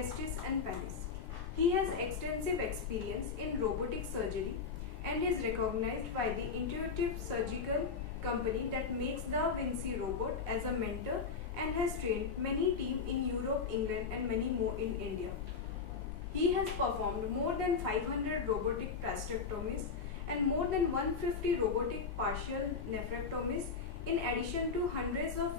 testes and penis. He has extensive experience in robotic surgery and is recognized by the Intuitive Surgical company that makes the Vinci robot as a mentor and has trained many teams in Europe, England and many more in India. He has performed more than 500 robotic prostectomies and more than 150 robotic partial nephrectomies in addition to hundreds of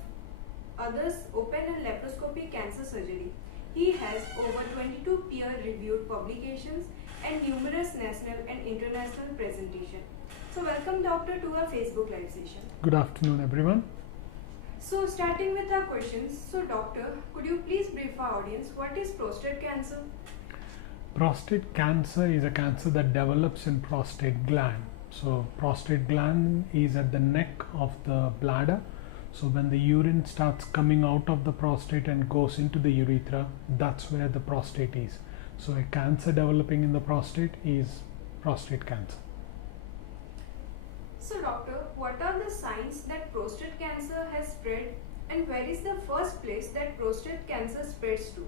others open and laparoscopic cancer surgery. He has over 22 peer-reviewed publications and numerous national and international presentations. So welcome doctor to our Facebook live session. Good afternoon everyone. So starting with our questions, so doctor, could you please brief our audience what is prostate cancer? Prostate cancer is a cancer that develops in prostate gland. So prostate gland is at the neck of the bladder. So when the urine starts coming out of the prostate and goes into the urethra, that's where the prostate is. So a cancer developing in the prostate is prostate cancer. So doctor, what are the signs that prostate cancer has spread and where is the first place that prostate cancer spreads to?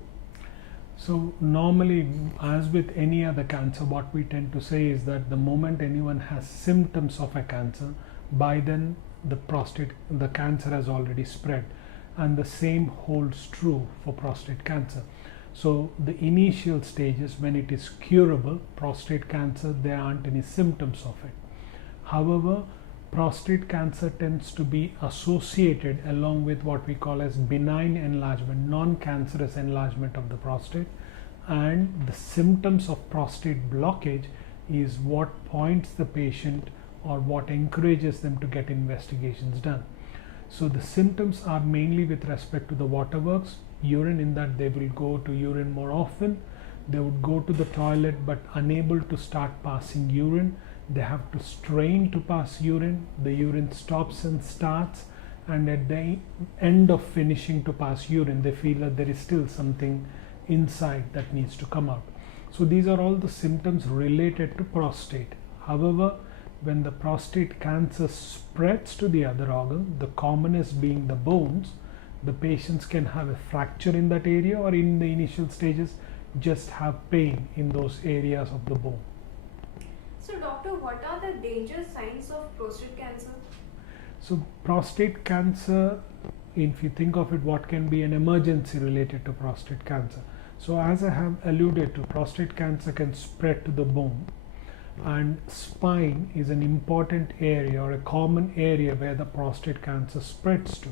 So normally, as with any other cancer, what we tend to say is that the moment anyone has symptoms of a cancer, by then the cancer has already spread, and the same holds true for prostate cancer. So the initial stages, when it is curable, prostate cancer, there aren't any symptoms of it. However, prostate cancer tends to be associated along with what we call as benign enlargement, non-cancerous enlargement of the prostate, and the symptoms of prostate blockage is what points the patient or what encourages them to get investigations done. So the symptoms are mainly with respect to the waterworks, urine, in that they will go to urine more often, they would go to the toilet but unable to start passing urine. They have to strain to pass urine, the urine stops and starts, and at the end of finishing to pass urine, they feel that there is still something inside that needs to come out. So these are all the symptoms related to prostate. However, when the prostate cancer spreads to the other organ, the commonest being the bones, the patients can have a fracture in that area or in the initial stages just have pain in those areas of the bone. So doctor, what are the danger signs of prostate cancer? So prostate cancer, if you think of it, what can be an emergency related to prostate cancer? So as I have alluded to, prostate cancer can spread to the bone, and spine is an important area or a common area where the prostate cancer spreads to.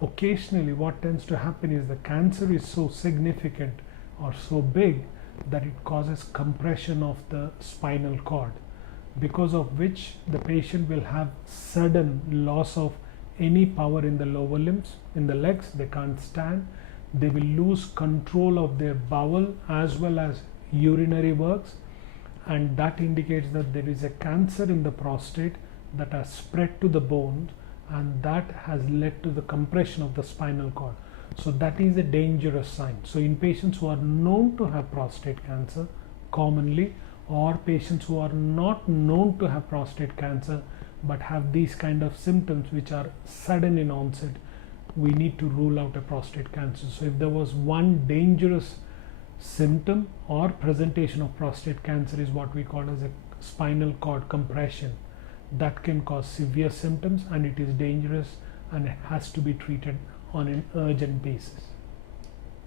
Occasionally what tends to happen is the cancer is so significant or so big that it causes compression of the spinal cord, because of which the patient will have sudden loss of any power in the lower limbs, in the legs. They can't stand, they will lose control of their bowel as well as urinary works, and that indicates that there is a cancer in the prostate that has spread to the bones, and that has led to the compression of the spinal cord. So that is a dangerous sign. So in patients who are known to have prostate cancer commonly, or patients who are not known to have prostate cancer but have these kind of symptoms which are sudden in onset, we need to rule out a prostate cancer. So if there was one dangerous symptom or presentation of prostate cancer, is what we call as a spinal cord compression, that can cause severe symptoms, and it is dangerous and it has to be treated on an urgent basis.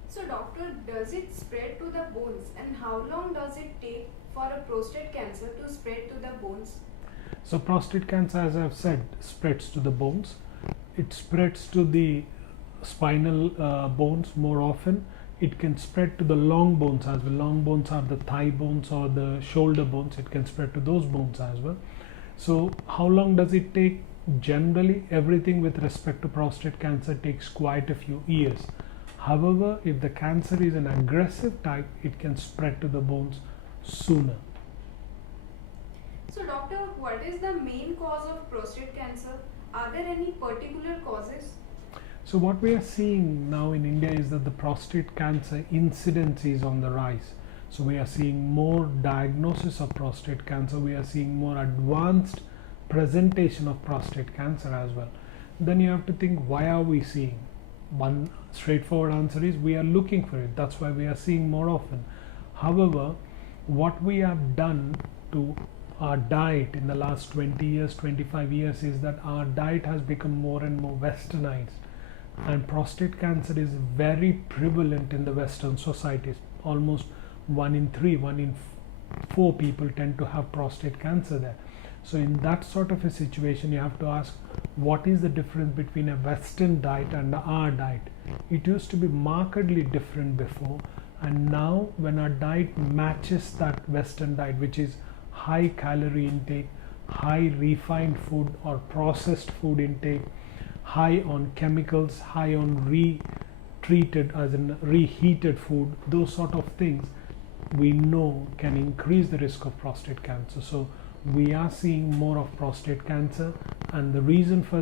So doctor, does it spread to the bones, and how long does it take for a prostate cancer to spread to the bones? So prostate cancer, as I have said, spreads to the bones. It spreads to the spinal bones more often. It can spread to the long bones as well. Long bones are the thigh bones or the shoulder bones. It can spread to those bones as well. So how long does it take? Generally, everything with respect to prostate cancer takes quite a few years. However, if the cancer is an aggressive type, it can spread to the bones sooner. So doctor, what is the main cause of prostate cancer? Are there any particular causes? So what we are seeing now in India is that the prostate cancer incidence is on the rise. So we are seeing more diagnosis of prostate cancer. We are seeing more advanced presentation of prostate cancer as well. Then you have to think, why are we seeing one straightforward answer is we are looking for it. That's why we are seeing more often. However, what we have done to our diet in the last 20 years, 25 years is that our diet has become more and more westernized, and prostate cancer is very prevalent in the Western societies. Almost 1 in 3, 1 in 4 people tend to have prostate cancer there. So in that sort of a situation, you have to ask, what is the difference between a Western diet and our diet? It used to be markedly different before, and now when our diet matches that Western diet, which is high calorie intake, high refined food or processed food intake, high on chemicals, high on treated as in reheated food, those sort of things we know can increase the risk of prostate cancer. So we are seeing more of prostate cancer, and the reason for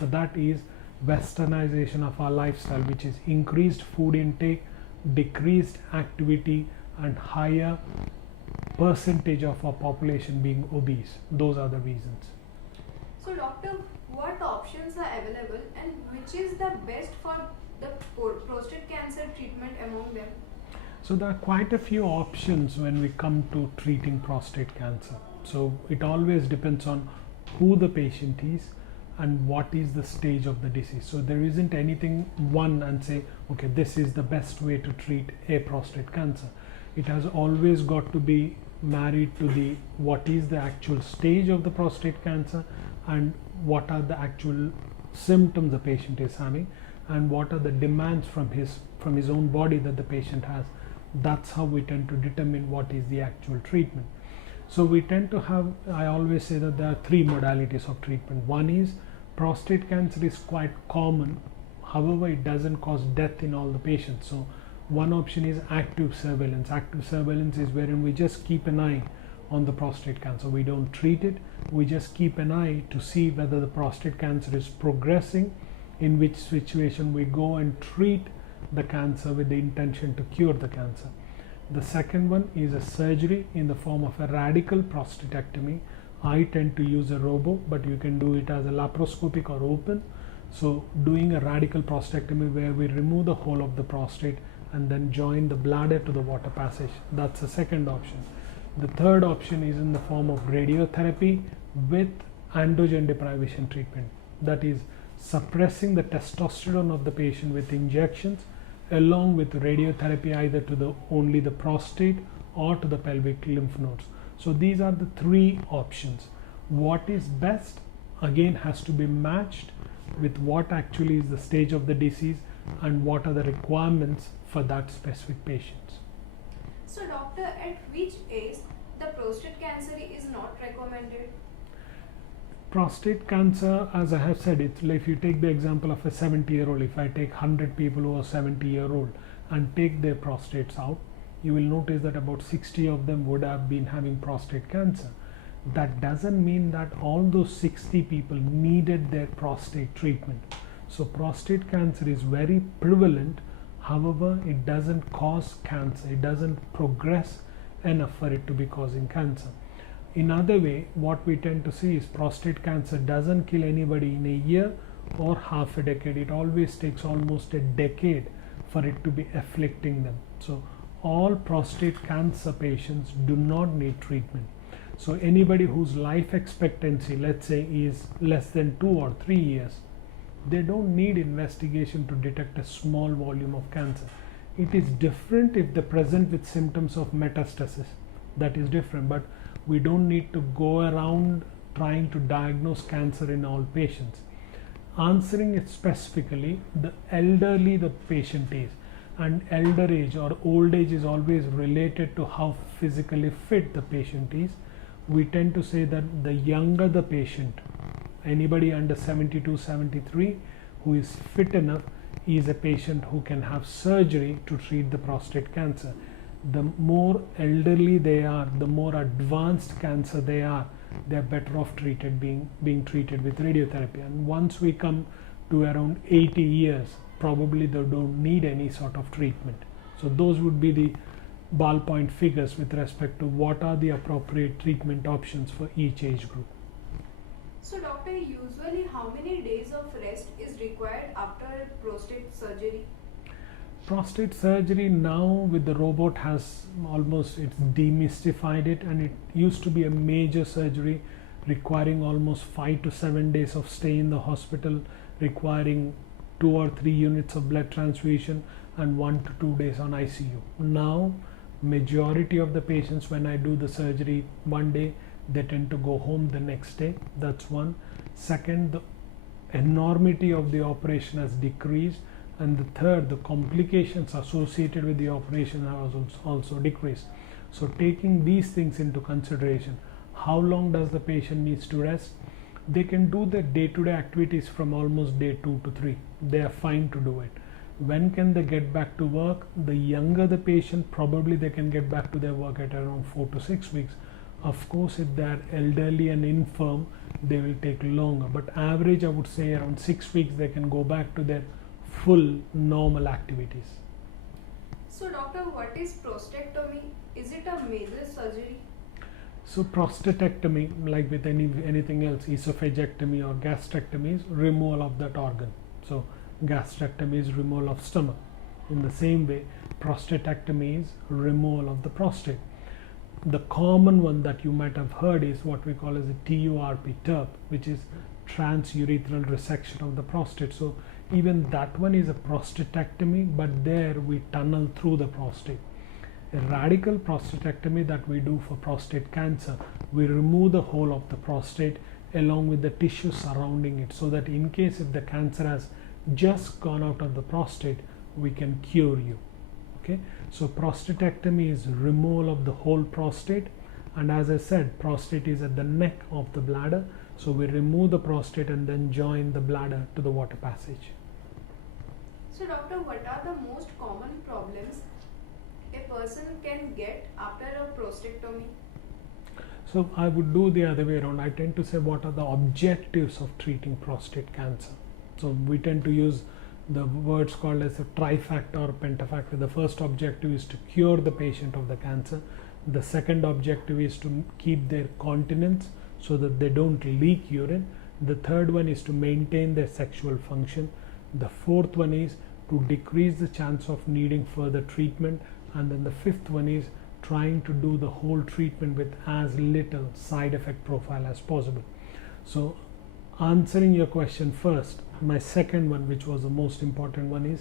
that is westernization of our lifestyle, which is increased food intake, decreased activity, and higher percentage of our population being obese. Those are the reasons. So doctor, what options are available and which is the best for the prostate cancer treatment among them? So there are quite a few options when we come to treating prostate cancer. So it always depends on who the patient is and what is the stage of the disease. So there isn't anything one and say, okay, this is the best way to treat a prostate cancer. It has always got to be married to the what is the actual stage of the prostate cancer and what are the actual symptoms the patient is having and what are the demands from his own body that the patient has. That's how we tend to determine what is the actual treatment. So we tend to have, I always say that there are 3 modalities of treatment. One is prostate cancer is quite common, however it doesn't cause death in all the patients. So one option is active surveillance. Active surveillance is wherein we just keep an eye on the prostate cancer. We don't treat it, we just keep an eye to see whether the prostate cancer is progressing, in which situation we go and treat the cancer with the intention to cure the cancer. The second one is a surgery in the form of a radical prostatectomy. I tend to use a robo, but you can do it as a laparoscopic or open. So doing a radical prostatectomy where we remove the whole of the prostate and then join the bladder to the water passage. That's the second option. The third option is in the form of radiotherapy with androgen deprivation treatment. That is suppressing the testosterone of the patient with injections along with radiotherapy either to only the prostate or to the pelvic lymph nodes. So these are the 3 options. What is best again has to be matched with what actually is the stage of the disease and what are the requirements for that specific patients. So doctor, at which age the prostate cancer is not recommended? Prostate cancer, as I have said, it's like if you take the example of a 70-year-old, if I take 100 people who are 70-year-old and take their prostates out, you will notice that about 60 of them would have been having prostate cancer. That doesn't mean that all those 60 people needed their prostate treatment. So prostate cancer is very prevalent, however it doesn't cause cancer, it doesn't progress enough for it to be causing cancer. In other way, what we tend to see is prostate cancer doesn't kill anybody in a year or half a decade. It always takes almost a decade for it to be afflicting them. So all prostate cancer patients do not need treatment. So anybody whose life expectancy, let's say, is less than 2 or 3 years, they don't need investigation to detect a small volume of cancer. It is different if they present with symptoms of metastasis. That is different, but we don't need to go around trying to diagnose cancer in all patients. Answering it specifically, the elderly the patient is, and elder age or old age is always related to how physically fit the patient is. We tend to say that the younger the patient, anybody under 72, 73 who is fit enough is a patient who can have surgery to treat the prostate cancer. The more elderly they are, the more advanced cancer they are better off treated, being treated with radiotherapy. And once we come to around 80 years, probably they don't need any sort of treatment. So those would be the ballpoint figures with respect to what are the appropriate treatment options for each age group. So doctor, usually how many days of rest is required after prostate surgery? Prostate surgery now with the robot has almost, it's demystified it, and it used to be a major surgery requiring almost 5 to 7 days of stay in the hospital, requiring 2 or 3 units of blood transfusion and 1 to 2 days on ICU. Now majority of the patients, when I do the surgery one day, they tend to go home the next day. That's one. Second, the enormity of the operation has decreased, and the third, the complications associated with the operation have also decreased. So taking these things into consideration, how long does the patient needs to rest? They can do their day-to-day activities from almost day 2 to 3. They are fine to do it. When can they get back to work? The younger the patient, probably they can get back to their work at around 4 to 6 weeks. Of course, if they are elderly and infirm, they will take longer, but average I would say around 6 weeks they can go back to their full normal activities. So doctor, what is prostectomy? Is it a major surgery? So prostatectomy, like with anything else, esophagectomy or gastrectomy is removal of that organ. So gastrectomy is removal of stomach. In the same way, prostatectomy is removal of the prostate. The common one that you might have heard is what we call as a TURP, which is transurethral resection of the prostate. So even that one is a prostatectomy, but there we tunnel through the prostate. A radical prostatectomy that we do for prostate cancer, we remove the whole of the prostate along with the tissue surrounding it, so that in case if the cancer has just gone out of the prostate, we can cure you. Okay, so prostatectomy is removal of the whole prostate, and as I said, prostate is at the neck of the bladder, so we remove the prostate and then join the bladder to the water passage. So doctor, what are the most common problems a person can get after a prostatectomy? So I would do the other way around. I tend to say what are the objectives of treating prostate cancer. So we tend to use the words called as a trifactor or pentafactor. The first objective is to cure the patient of the cancer. The second objective is to keep their continence so that they don't leak urine. The third one is to maintain their sexual function. The fourth one is to decrease the chance of needing further treatment. And then the fifth one is trying to do the whole treatment with as little side effect profile as possible. So answering your question first, my second one, which was the most important one, is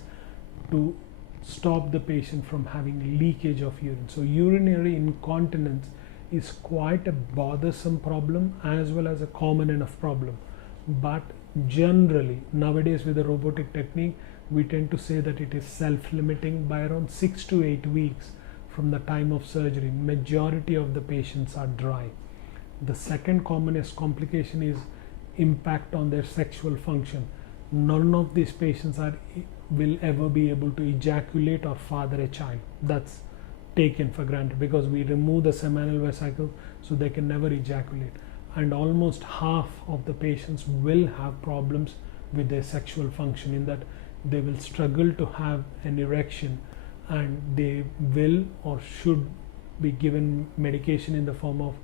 to stop the patient from having leakage of urine. So urinary incontinence is quite a bothersome problem as well as a common enough problem, but generally nowadays with the robotic technique we tend to say that it is self-limiting. By around 6 to 8 weeks from the time of surgery, majority of the patients are dry. The second commonest complication is impact on their sexual function. None of these patients will ever be able to ejaculate or father a child. That's taken for granted because we remove the seminal vesicle, so they can never ejaculate. And almost half of the patients will have problems with their sexual function, in that they will struggle to have an erection, and they will or should be given medication in the form of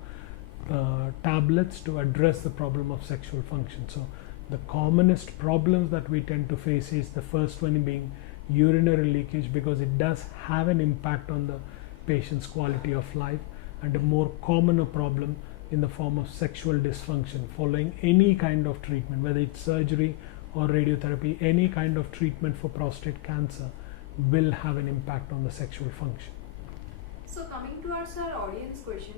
tablets to address the problem of sexual function. So the commonest problems that we tend to face is the first one being urinary leakage, because it does have an impact on the patient's quality of life, and a more common problem in the form of sexual dysfunction following any kind of treatment, whether it's surgery or radiotherapy. Any kind of treatment for prostate cancer will have an impact on the sexual function. So coming to our audience question,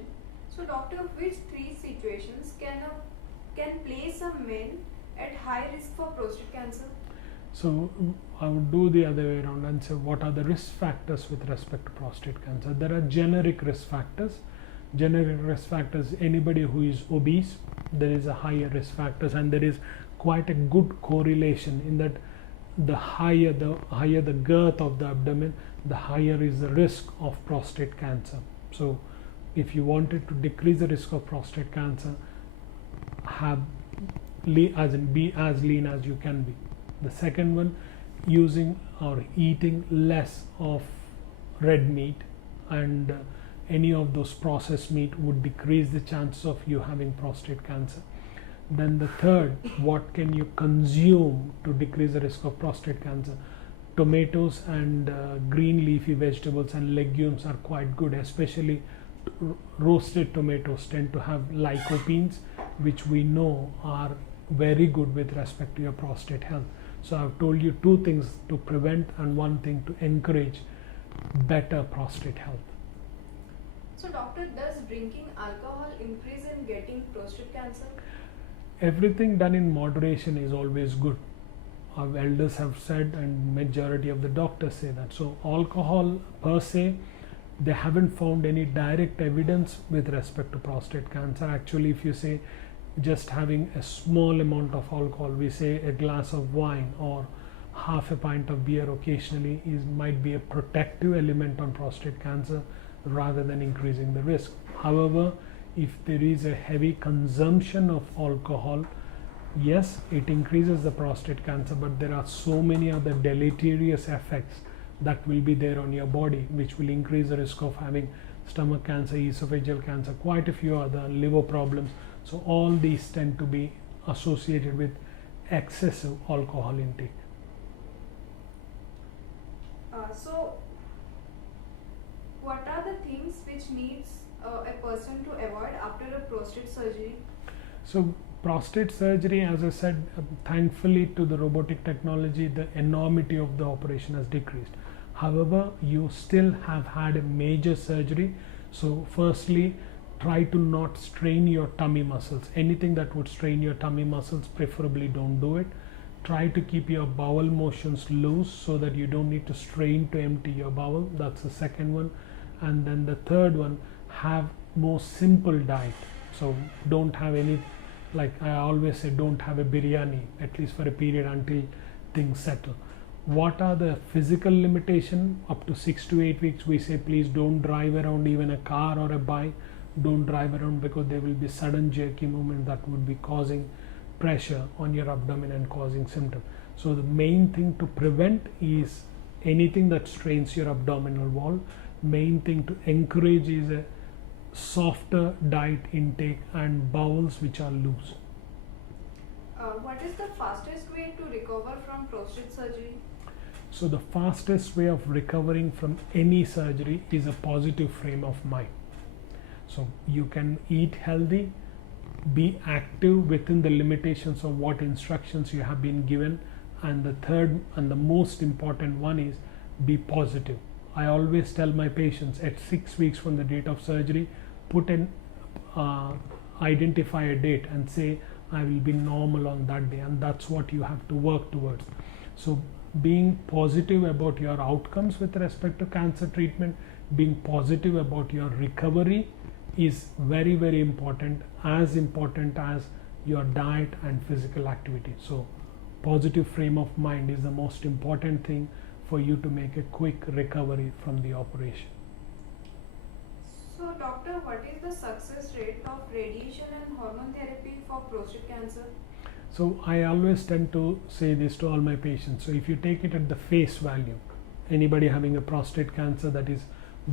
so doctor, which 3 situations can place a man at high risk for prostate cancer? So I would do the other way around and say what are the risk factors with respect to prostate cancer. There are generic risk factors. Generic risk factors, anybody who is obese, there is a higher risk factors, and there is quite a good correlation in that the higher the girth of the abdomen, the higher is the risk of prostate cancer. So if you wanted to decrease the risk of prostate cancer, be as lean as you can be. The second one, using or eating less of red meat and any of those processed meat would decrease the chances of you having prostate cancer. Then the third, what can you consume to decrease the risk of prostate cancer? Tomatoes and green leafy vegetables and legumes are quite good, especially roasted tomatoes tend to have lycopenes, which we know are very good with respect to your prostate health. So I've told you two things to prevent and one thing to encourage better prostate health. So doctor, does drinking alcohol increase in getting prostate cancer? Everything done in moderation is always good. Our elders have said, and majority of the doctors say that. So alcohol per se, they haven't found any direct evidence with respect to prostate cancer. Actually, if you say just having a small amount of alcohol, we say a glass of wine or half a pint of beer occasionally might be a protective element on prostate cancer rather than increasing the risk. However, if there is a heavy consumption of alcohol, yes, it increases the prostate cancer, but there are so many other deleterious effects that will be there on your body, which will increase the risk of having stomach cancer, esophageal cancer, quite a few other liver problems. So all these tend to be associated with excessive alcohol intake. So what are the things which needs a person to avoid after a prostate surgery? So prostate surgery, as I said, thankfully to the robotic technology, the enormity of the operation has decreased. However, you still have had a major surgery. So firstly, try to not strain your tummy muscles. Anything that would strain your tummy muscles, preferably don't do it. Try to keep your bowel motions loose so that you don't need to strain to empty your bowel. That's the second one. And then the third one, have more simple diet. So don't have any, like I always say, don't have a biryani, at least for a period until things settle. What are the physical limitation? Up to 6 to 8 weeks, we say please don't drive around even a car or a bike. Don't drive around because there will be sudden jerky movement that would be causing pressure on your abdomen and causing symptoms. So the main thing to prevent is anything that strains your abdominal wall. Main thing to encourage is a softer diet intake and bowels which are loose. What is the fastest way to recover from prostate surgery? So the fastest way of recovering from any surgery is a positive frame of mind. So you can eat healthy, be active within the limitations of what instructions you have been given, and the third and the most important one is be positive. I always tell my patients at 6 weeks from the date of surgery, identify a date and say I will be normal on that day, and that's what you have to work towards. So being positive about your outcomes with respect to cancer treatment, being positive about your recovery is very, very important as your diet and physical activity. So positive frame of mind is the most important thing for you to make a quick recovery from the operation. So doctor, what is the success rate of radiation and hormone therapy for prostate cancer? So I always tend to say this to all my patients. So if you take it at the face value, anybody having a prostate cancer that is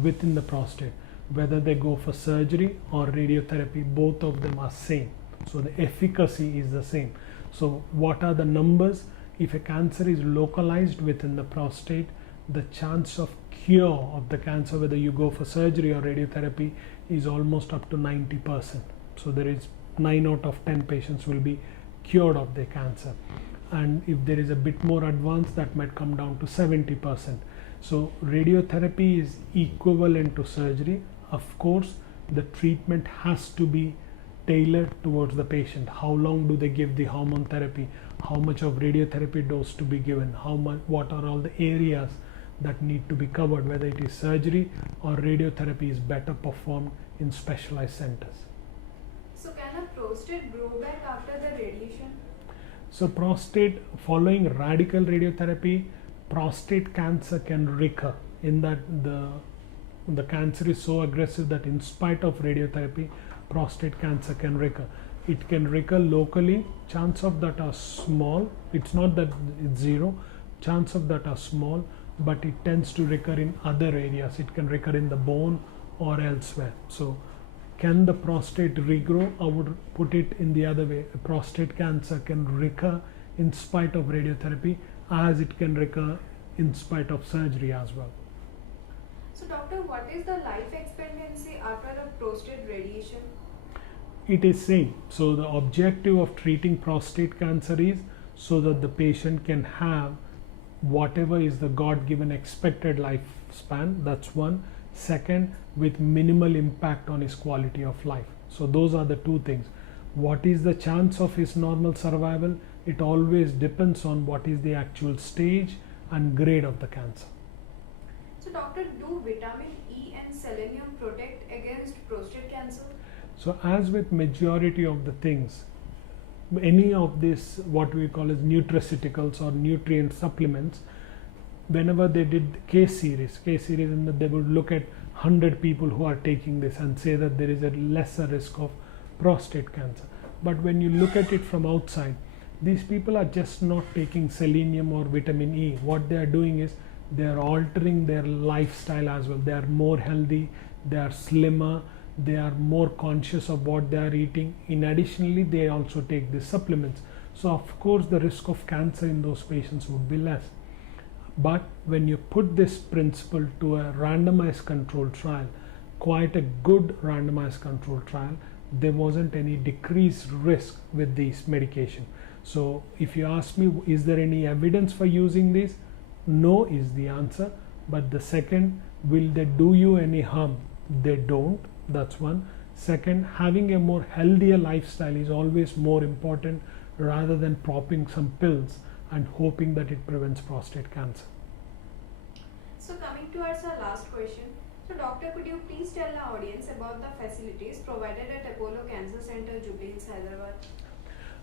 within the prostate, whether they go for surgery or radiotherapy, both of them are same. So the efficacy is the same. So what are the numbers? If a cancer is localized within the prostate, the chance of cure of the cancer, whether you go for surgery or radiotherapy, is almost up to 90%. So there is 9 out of 10 patients will be cured of their cancer. And if there is a bit more advanced, that might come down to 70%. So radiotherapy is equivalent to surgery. Of course, the treatment has to be tailored towards the patient. How long do they give the hormone therapy? How much of radiotherapy dose to be given? How much? What are all the areas that need to be covered? Whether it is surgery or radiotherapy is better performed in specialized centers. So can a prostate grow back after the radiation? So prostate, following radical radiotherapy, prostate cancer can recur, in that the cancer is so aggressive that in spite of radiotherapy, prostate cancer can recur. It can recur locally. Chance of that are small. It's not that it's zero. Chance of that are small, but it tends to recur in other areas. It can recur in the bone or elsewhere. So Can the prostate regrow? I would put it in the other way. Prostate cancer can recur in spite of radiotherapy, as it can recur in spite of surgery as well. So doctor, what is the life expectancy after a prostate radiation? It is same. So the objective of treating prostate cancer is so that the patient can have whatever is the God-given expected lifespan. That's one. Second, with minimal impact on his quality of life. So those are the two things. What is the chance of his normal survival? It always depends on what is the actual stage and grade of the cancer. So doctor, do vitamin E and selenium protect against prostate cancer? So as with majority of the things, any of this what we call as nutraceuticals or nutrient supplements, whenever they did case series in that they would look at 100 people who are taking this and say that there is a lesser risk of prostate cancer. But when you look at it from outside, these people are just not taking selenium or vitamin E. What they are doing is they are altering their lifestyle as well. They are more healthy, they are slimmer, they are more conscious of what they are eating. In additionally, they also take these supplements. So of course the risk of cancer in those patients would be less. But when you put this principle to a randomized controlled trial, quite a good randomized controlled trial, there wasn't any decreased risk with these medication. So if you ask me, is there any evidence for using this? No is the answer. But the second, will they do you any harm? They don't. That's one. Second, having a more healthier lifestyle is always more important rather than popping some pills and hoping that it prevents prostate cancer. So coming towards our last question. So doctor, could you please tell our audience about the facilities provided at Apollo Cancer Center, Jubilee Hills, Hyderabad?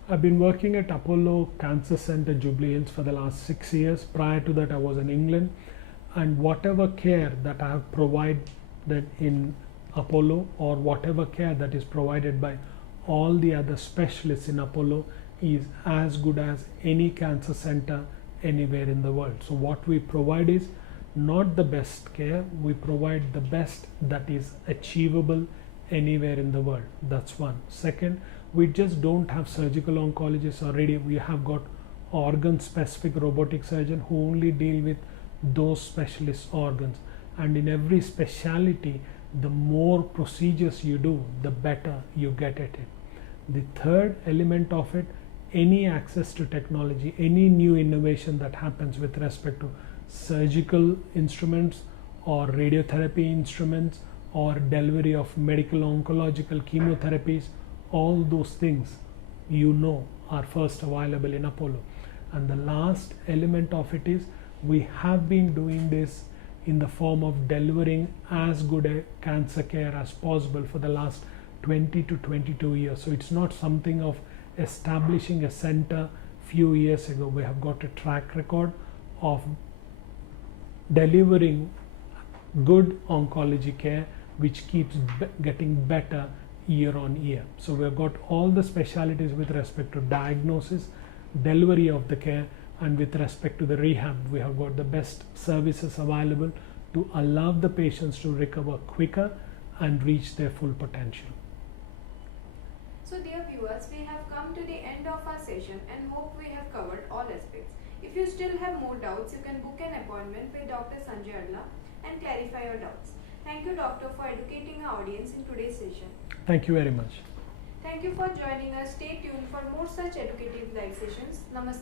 I've been working at Apollo Cancer Center, Jubilee Hills for the last 6 years. Prior to that, I was in England, and whatever care that I have provided in Apollo, or whatever care that is provided by all the other specialists in Apollo, is as good as any cancer center anywhere in the world. So what we provide is not the best care, we provide the best that is achievable anywhere in the world. That's one. Second, we just don't have surgical oncologists already. We have got organ specific robotic surgeon who only deal with those specialist organs, and in every specialty the more procedures you do, the better you get at it. The third element of it, any access to technology, any new innovation that happens with respect to surgical instruments or radiotherapy instruments or delivery of medical oncological chemotherapies, all those things are first available in Apollo. And the last element of it is we have been doing this in the form of delivering as good a cancer care as possible for the last 20 to 22 years. So it's not something of establishing a center few years ago. We have got a track record of delivering good oncology care which keeps getting better year on year. So we have got all the specialties with respect to diagnosis, delivery of the care, and with respect to the rehab, we have got the best services available to allow the patients to recover quicker and reach their full potential. So dear viewers, we have come to the end of our session and hope we have covered all aspects. If you still have more doubts, you can book an appointment with Dr. Sanjai Addla and clarify your doubts. Thank you, doctor, for educating our audience in today's session. Thank you very much. Thank you for joining us. Stay tuned for more such educative live sessions. Namaste.